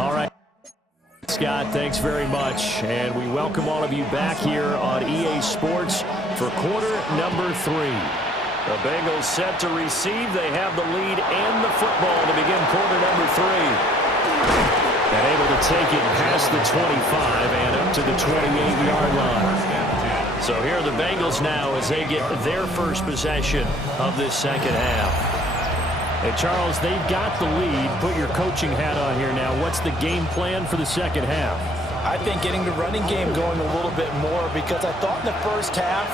All right. Scott, thanks very much. And we welcome all of you back here on EA Sports for quarter number 3. The Bengals set to receive. They have the lead and the football to begin quarter number 3. And able to take it past the 25 and up to the 28-yard line. So here are the Bengals now as they get their first possession of this second half. Hey, Charles, they've got the lead. Put your coaching hat on here now. What's the game plan for the second half? I think getting the running game going a little bit more, because I thought in the first half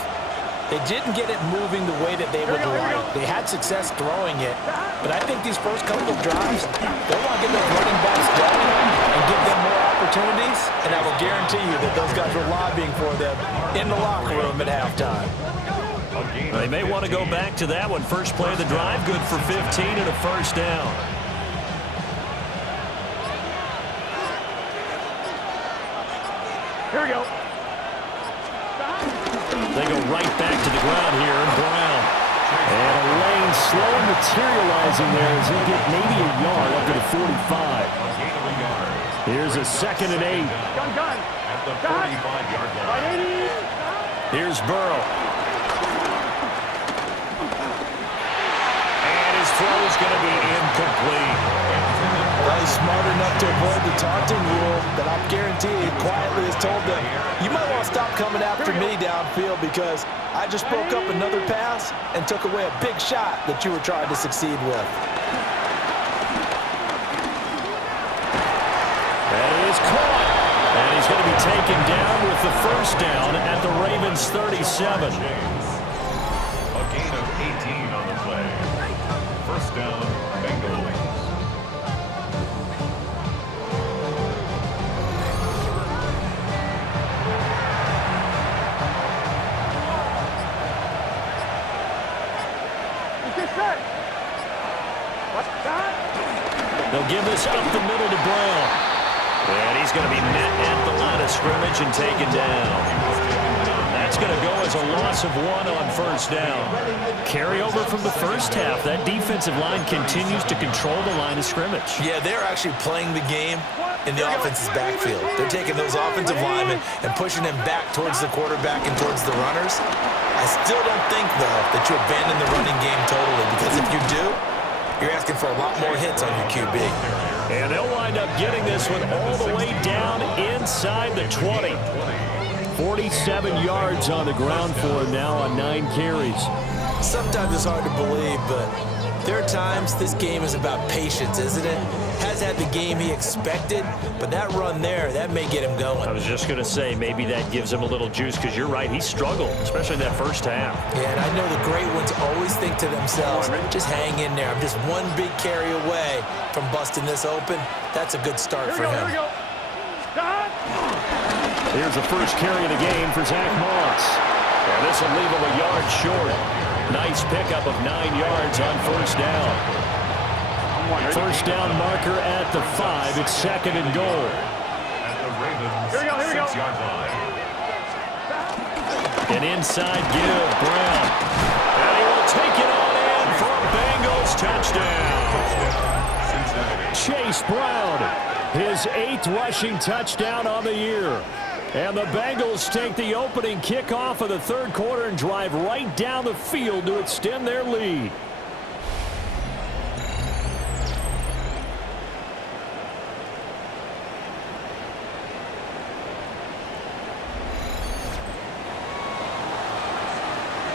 they didn't get it moving the way that they would like. They had success throwing it, but I think these first couple of drives, they want to get those running backs going and give them more opportunities, and I will guarantee you that those guys were lobbying for them in the locker room at halftime. They may want to go back to that one. First play of the drive, good for 15 and a first down. Here we go. They go right back to the ground here, and Brown. And a lane slow materializing there as he'll get maybe a yard up to the 45. Here's a 2nd and 8. Gun. At the 45-yard line. Here's Burrow. Throw is going to be incomplete. Well, he's smart enough to avoid the taunting rule, but I'll guarantee he quietly has told them, you might want to stop coming after me downfield because I just broke up another pass and took away a big shot that you were trying to succeed with. And he is caught. And he's going to be taken down with the first down at the Ravens 37. A gain of 18 on the play. First down, Bengals. They'll give this up the middle to Brown. And he's going to be met at the line of scrimmage and taken down. That's going to go as a loss of 1 on first down. Carry over from the first half. That defensive line continues to control the line of scrimmage. Yeah, they're actually playing the game in the offense's backfield. They're taking those offensive linemen and pushing them back towards the quarterback and towards the runners. I still don't think, though, that you abandon the running game totally, because if you do, you're asking for a lot more hits on your QB. And they'll wind up getting this one all the way down inside the 20. 47 yards on the ground for him now on 9 carries. Sometimes it's hard to believe, but there are times this game is about patience, isn't it? Has had the game he expected, but that run there, that may get him going. I was just going to say, maybe that gives him a little juice, because you're right, he struggled, especially in that first half. Yeah, and I know the great ones always think to themselves, just hang in there. I'm just one big carry away from busting this open. That's a good start for him. Here we go. Here's the first carry of the game for Zach Moss. And this will leave him a yard short. Nice pickup of 9 yards on first down. First down marker at the 5. It's 2nd and goal. At the Ravens 6-yard line. An inside give, Brown. And he will take it on in for a Bengals touchdown. Chase Brown, his 8th rushing touchdown on the year. And the Bengals take the opening kickoff of the third quarter and drive right down the field to extend their lead.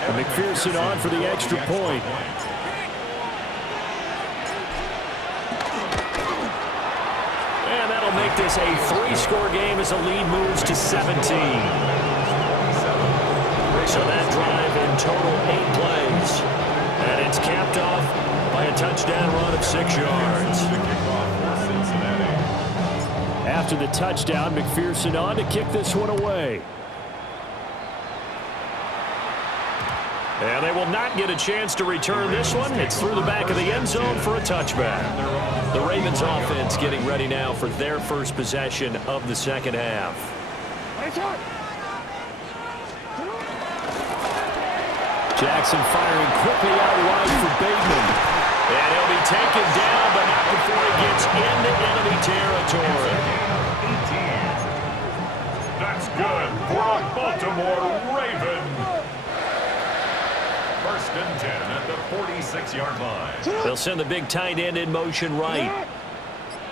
And McPherson on for the extra point. And that'll make this a 3-score game as the lead moves to 17. So that drive in total 8 plays. And it's capped off by a touchdown run of 6 yards. After the touchdown, McPherson on to kick this one away. And they will not get a chance to return this one. It's through the back of the end zone for a touchback. The Ravens offense getting ready now for their first possession of the second half. Jackson firing quickly out wide for Bateman. And he'll be taken down, but not before he gets into enemy Baltimore Raven. First and 10 at the 46-yard line. They'll send the big tight end in motion right.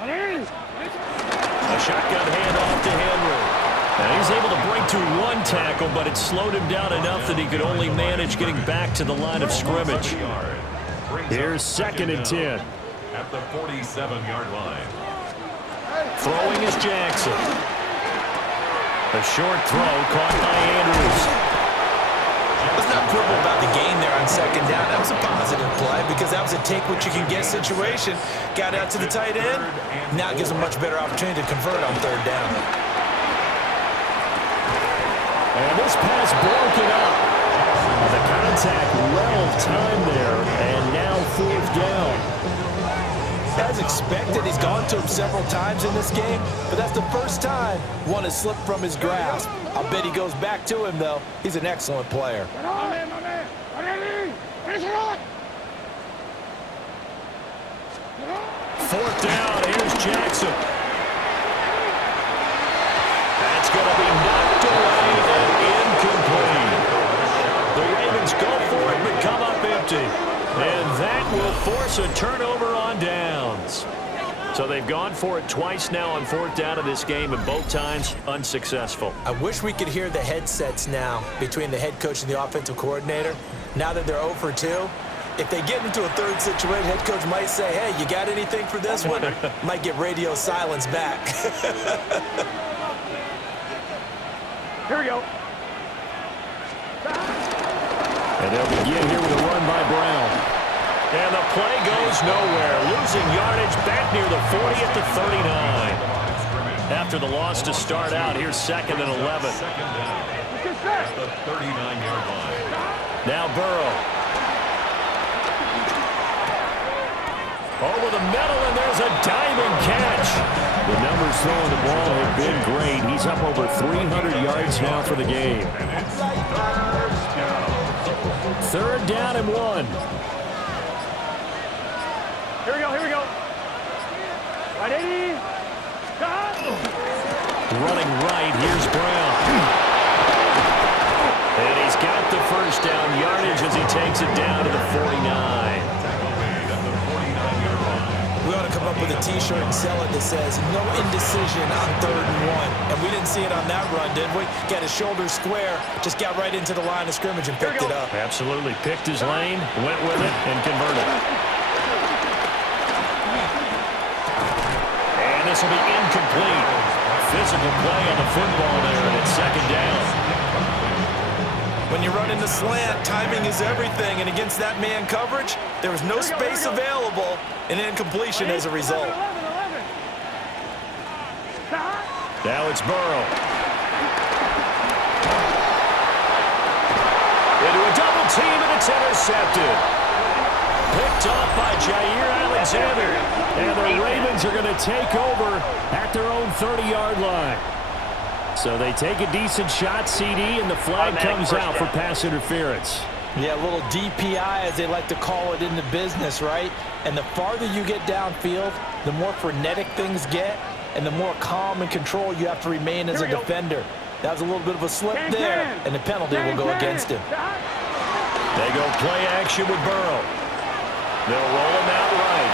A shotgun handoff to Henry. And he's able to break through one tackle, but it slowed him down enough that he could only manage getting back to the line of scrimmage. Here's second and 10. At the 47-yard line. Throwing is Jackson. A short throw caught by Andrews. Let's not quibble about the gain there on second down. That was a positive play because that was a take-what-you-can-get situation. Got out to the tight end. Now it gives him a much better opportunity to convert on third down. And this pass broken up. The contact well timed there, and now fourth down. As expected, he's gone to him several times in this game, but that's the first time one has slipped from his grasp. I'll bet he goes back to him, though. He's an excellent player. Fourth down, here's Jackson. That's going to be knocked away and incomplete. The Ravens go for it, but come up empty. And that will force a turnover on downs. So they've gone for it twice now on fourth down of this game, and both times unsuccessful. I wish we could hear the headsets now between the head coach and the offensive coordinator. Now that they're 0 for 2, if they get into a third situation, head coach might say, hey, you got anything for this one? Might get radio silence back. Here we go. And they'll begin here with a run by Brown. And the play goes nowhere. Losing yardage back near the 40 at the 39. After the loss to start out, here's second and 11. Second down at the 39-yard line. Now Burrow. Over the middle, and there's a diving catch. The numbers throwing the ball have been great. He's up over 300 yards now for the game. And it's third down. Third down and 1. Here we go, here we go. Right, 80. Running right, here's Brown. And he's got the first down yardage as he takes it down to the 49. We ought to come up with a T-shirt and sell it that says, no indecision on third and 1. And we didn't see it on that run, did we? Got his shoulders square, just got right into the line of scrimmage and picked it up. Absolutely. Picked his lane, went with it, and converted. And this will be incomplete. Physical play on the football there, and it's second down. When you run in the slant, timing is everything. And against that man coverage, there was no space available, and incompletion as a result. Now it's Burrow. Into a double team, and it's intercepted. Picked off by Jair Alexander. And the Ravens are going to take over at their own 30-yard line. So they take a decent shot, CD, and the flag comes out for pass interference. Yeah, a little DPI, as they like to call it in the business, right? And the farther you get downfield, the more frenetic things get, and the more calm and control you have to remain as a defender. That was a little bit of a slip there, and the penalty will go against him. They go play action with Burrow. They'll roll him out right.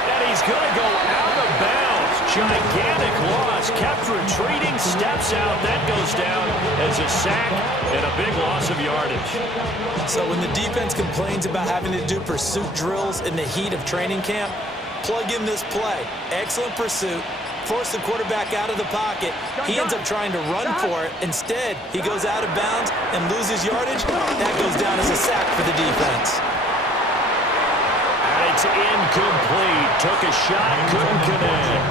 And he's going to go out of bounds. Gigantic loss. Kept retreating. Steps out. That goes down as a sack and a big loss of yardage. So when the defense complains about having to do pursuit drills in the heat of training camp, plug in this play. Excellent pursuit. Force the quarterback out of the pocket. He ends up trying to run for it. Instead, he goes out of bounds and loses yardage. That goes down as a sack for the defense. And it's incomplete. Took a shot, couldn't connect.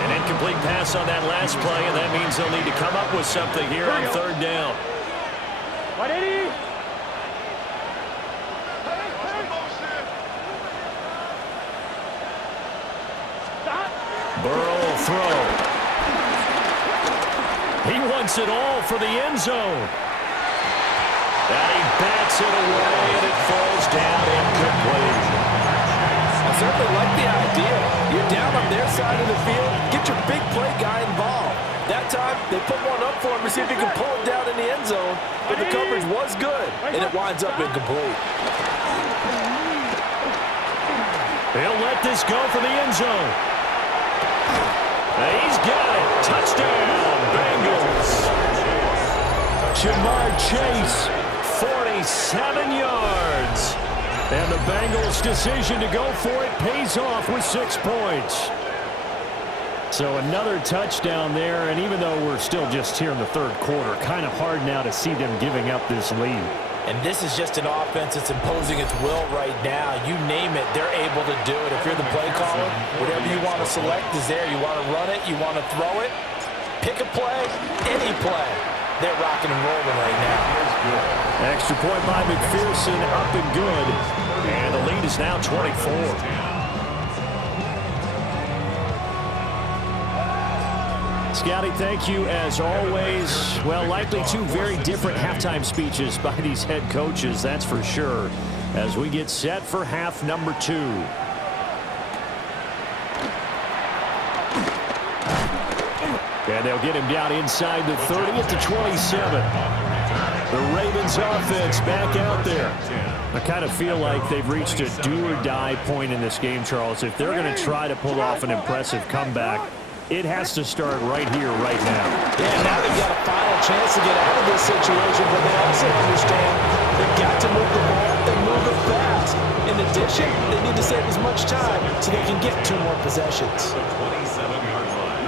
An incomplete pass on that last play, and that means they'll need to come up with something here on third down. 180. Burrow will throw. He wants it all for the end zone. And he bats it away, and it falls down incomplete. I certainly like the idea. You're down on their side of the field. Get your big play guy involved. That time, they put one up for him to see if he can pull it down in the end zone, but the coverage was good, and it winds up incomplete. He'll let this go for the end zone. He's got it. Touchdown, Bengals. Jamar Chase, 47 yards. And the Bengals' decision to go for it pays off with 6 points. So another touchdown there, and even though we're still just here in the third quarter, kind of hard now to see them giving up this lead. And this is just an offense that's imposing its will right now. You name it, they're able to do it. If you're the play caller, whatever you want to select is there. You want to run it, you want to throw it, pick a play, any play. They're rocking and rolling right now. Extra point by McPherson, up and good. And the lead is now 24. Scotty, thank you as always. Well, likely two very different halftime speeches by these head coaches, that's for sure, as we get set for half number 2. And they'll get him down inside the 30 at the 27. The Ravens offense back out there. I kind of feel like they've reached a do-or-die point in this game, Charles. If they're going to try to pull off an impressive comeback, it has to start right here, right now. Yeah, now they've got a final chance to get out of this situation, but they also understand they've got to move the ball and move it fast. In addition, they need to save as much time so they can get 2 more possessions. 27-yard line.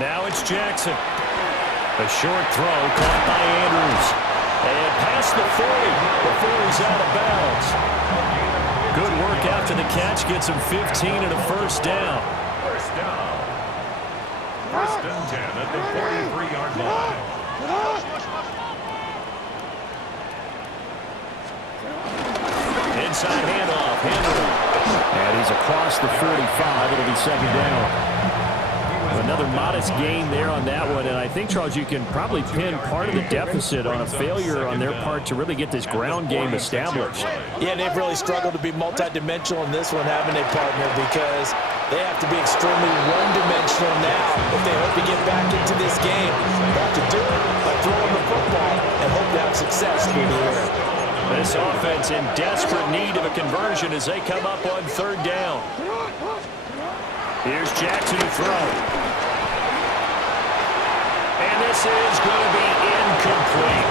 Now it's Jackson. A short throw caught by Andrews. And past the 40 before he's out of bounds. Good work after the catch. Gets him 15 and a first down. First down. First and 10 at the 43-yard line. Inside handoff. Henry. And he's across the 45. It'll be second down. Another modest gain there on that one, and I think, Charles, you can probably pin part of the deficit on a failure on their part to really get this ground game established. Yeah, they've really struggled to be multidimensional in this one, haven't they, partner, because they have to be extremely one-dimensional now if they hope to get back into this game. They have to do it by throwing the football and hope to have success through the air. This offense in desperate need of a conversion as they come up on third down. Here's Jackson to throw. And this is going to be incomplete.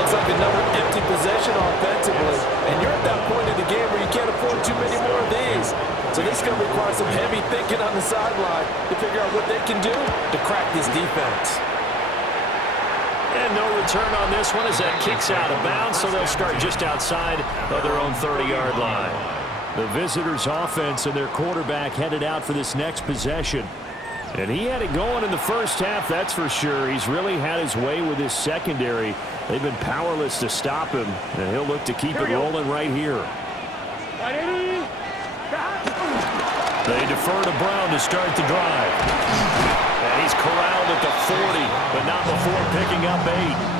Looks like another empty possession offensively. And you're at that point in the game where you can't afford too many more of these. So this is going to require some heavy thinking on the sideline to figure out what they can do to crack this defense. And no return on this one as that kicks out of bounds, so they'll start just outside of their own 30-yard line. The visitors' offense and their quarterback headed out for this next possession. And he had it going in the first half, that's for sure. He's really had his way with his secondary. They've been powerless to stop him, and he'll look to keep it rolling right here. They defer to Brown to start the drive. And he's corralled at the 40, but not before picking up 8.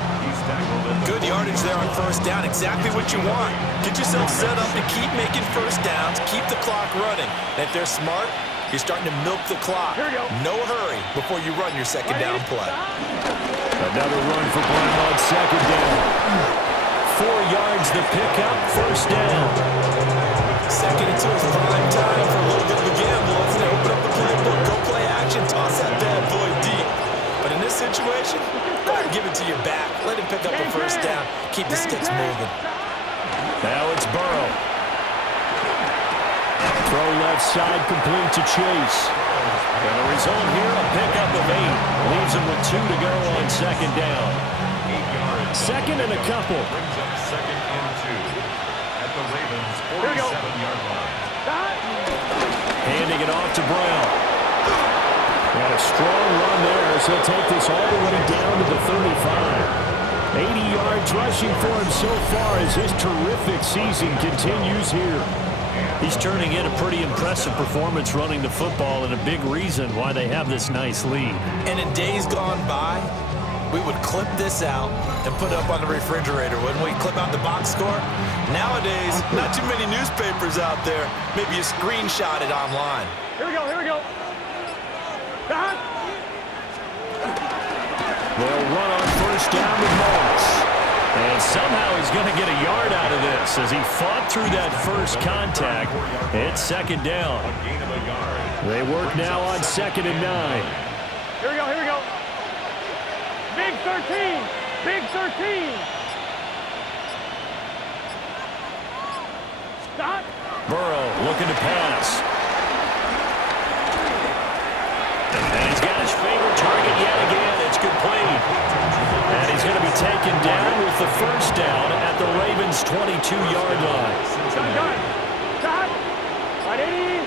Good yardage there on first down. Exactly what you want. Get yourself set up to keep making first downs, keep the clock running. And if they're smart, you're starting to milk the clock. No hurry before you run your second down play. Another run for Brown on second down. 4 yards the pickup, first down. Second and 2 is prime time for a little bit of a gamble. Let's open up the playbook, go play action, toss that bad boy deep. But in this situation, go ahead and give it to your back. Let him pick up a first down. Keep the sticks moving. Now it's Burrow. Throw left side complete to Chase. And the result here, a pickup of 8. Leaves him with 2 to go on second down. 8 yards. Second and a couple. Brings up second and 2 at the Ravens' 47-yard line. Handing it off to Brown. Got a strong run there as he'll take this all the way down to the 35. 80 yards rushing for him so far as his terrific season continues here. He's turning in a pretty impressive performance running the football and a big reason why they have this nice lead. And in days gone by, we would clip this out and put it up on the refrigerator. When we clip out the box score, nowadays, not too many newspapers out there. Maybe you screenshot it online. Here we go, here we go. They'll run on first down with Moss. And somehow he's going to get a yard out of this as he fought through that first contact. It's second down. A gain of a yard. They work now on 2nd and 9. Here we go, here we go. Big 13, big 13. Stop. Burrow looking to pass. And he's got his favorite target yet again. It's complete. And he's going to be taken down with the first down at the Ravens' 22-yard line. Got it. Stop. Right, 80.